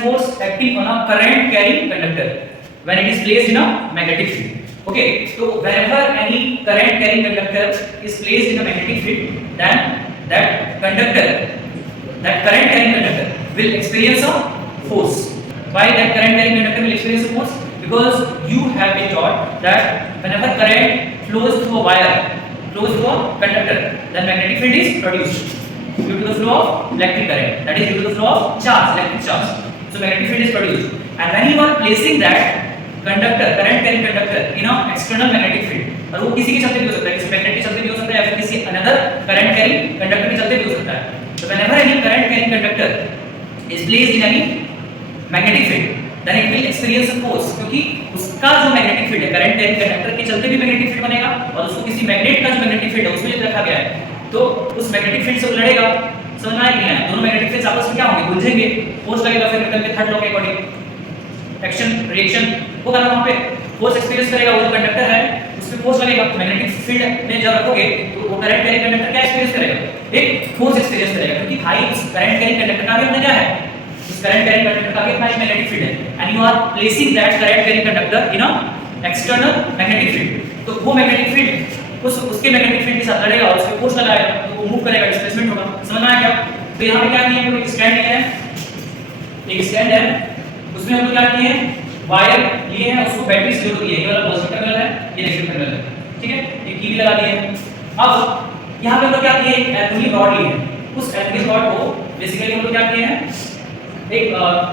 force acting on a current carrying conductor when it is placed in a magnetic field. Okay, so whenever any current carrying conductor is placed in a magnetic field, then that current carrying conductor will experience a force. Why that current carrying conductor will experience a force? Because you have been taught that whenever current flows through a wire, flows through a conductor, then magnetic field is produced due to the flow of electric current, that is due to the flow of charge, electric charge. So magnetic field is produced, and when you are placing that conductor, current carrying conductor in a external magnetic field, और वो किसी के चलते भी हो सकता है, किसी मैग्नेट के चलते भी हो सकता है या फिर किसी another current carrying conductor के चलते भी हो सकता है. So whenever any current carrying conductor is placed in any magnetic field, then it will experience a force, क्योंकि उसका जो मैग्नेटिक फील्ड है करंट कैरिंग कंडक्टर के चलते भी मैग्नेटिक फील्ड बनेगा और उसको किसी मैग्नेट का जो मैग्नेटिक फील्ड है उसमें रखा गया है, तो उस मैग्नेटिक फील्ड से वो लड़ेगा. समझ में आया कि नहीं? दोनों मैग्नेटिक फील्ड्स आपस में क्या होंगे, उलझेंगे, फोर्स लगेगा, फिर निकल के थर्ड लॉ के अकॉर्डिंग एक्शन रिएक्शन होगा ना, वहां पे फोर्स एक्सपीरियंस करेगा. वो जो कंडक्टर है उसमें फोर्स लगेगा, मैग्नेटिक फील्ड में जब रखोगे तो वो करंट कैरिंग कंडक्टर क्या एक्सपीरियंस करेगा, एक फोर्स एक्सपीरियंस करेगा, क्योंकि भाई इस करंट कैरिंग कंडक्टर का भी हमने क्या है, इस करंट कैरिंग कंडक्टर का भी अपना एक मैग्नेटिक फील्ड है, and you are placing that current carrying conductor in a external magnetic field. तो वो मैग्नेटिक फील्ड उसके मैग्नेटिक फील्ड के साथ लड़ेगा और उसके फोर्स लगाएगा, तो वो मूव करेगा, डिस्प्लेसमेंट होगा. समझ में आया क्या? तो यहां पे क्या किया है, एक स्टैंड लिया है, एक स्टैंड है, उसमें हम लोग क्या किए हैं, वायर लिए हैं, उसको बैटरी से जोड़ दिए. ये वाला पॉजिटिव टर्मिनल है, ये नेगेटिव टर्मिनल है, ठीक है. एक की भी लगा दिए हैं. अब यहां पे हम लोग क्या किए, एक एल्यूमिनियम रॉड लिए हैं. उस एल्यूमिनियम रॉड को बेसिकली हम लोग क्या किए हैं, एक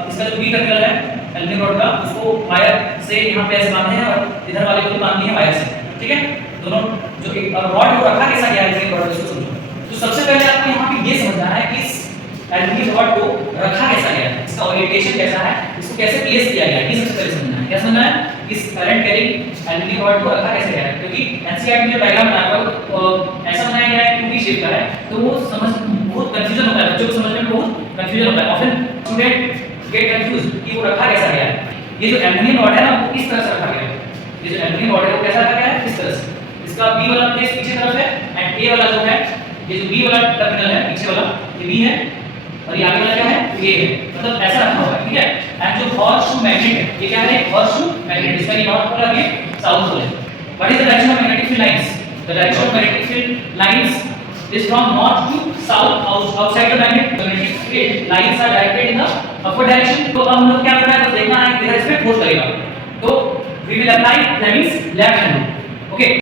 इसका जो बी टर्मिनल है एल्यूमिनियम रॉड का, उसको वायर से यहां पे ऐसे बांधे हैं और इधर वाले को बांध दिए हैं वायर से, ठीक है. दोनों जो एक रॉड को रखा कैसा गया है, एल्यूमिनियम रॉड इसको समझो. तो सबसे पहले आपको यहां पे ये समझना है कि इस एल्यूमिनियम रॉड को रखा कैसा गया है, इसका ओरिएंटेशन कैसा है, इसको कैसे प्लेस किया गया है, ये सबसे पहले समझना है. क्या समझना है, इस करंट कैरिंग एल्यूमिनियम रॉड को रखा कैसे गया है, क्योंकि एनसीईआरटी में डायग्राम बनाया हुआ ऐसा बनाया गया है 2D शेप का है, तो वो समझ बहुत कंफ्यूजन होता है, बच्चों को समझने में बहुत कंफ्यूजन होता है. ऑफन स्टूडेंट गेट कंफ्यूज कि वो रखा कैसा गया है. ये जो एल्यूमिनियम रॉड है ना, वो इस तरह से रखा गया है. ये जो एल्यूमिनियम रॉड है वो कैसा रखा गया है, इस तरह से. इसका बी वाला प्लेस पीछे तरफ है, एंड ए वाला जो है, ये जो बी वाला टर्मिनल है पीछे वाला, ये बी है, और ये आगे वाला क्या है, ए है. मतलब ऐसा रखा हुआ है, ठीक है. एंड जो हॉर्सशू मैग्नेट है, ये क्या है, हॉर्सशू मैग्नेट. इसका ये नॉर्थ पोल है, ये साउथ पोल है. What is the direction of magnetic field lines? The direction of magnetic field lines is from north to south, outside the magnetic field lines are directed in the upward direction. तो अब हम लोग क्या करना है, तो देखना है किधर इस पे फोर्स लगेगा. तो we will apply Fleming's left hand rule.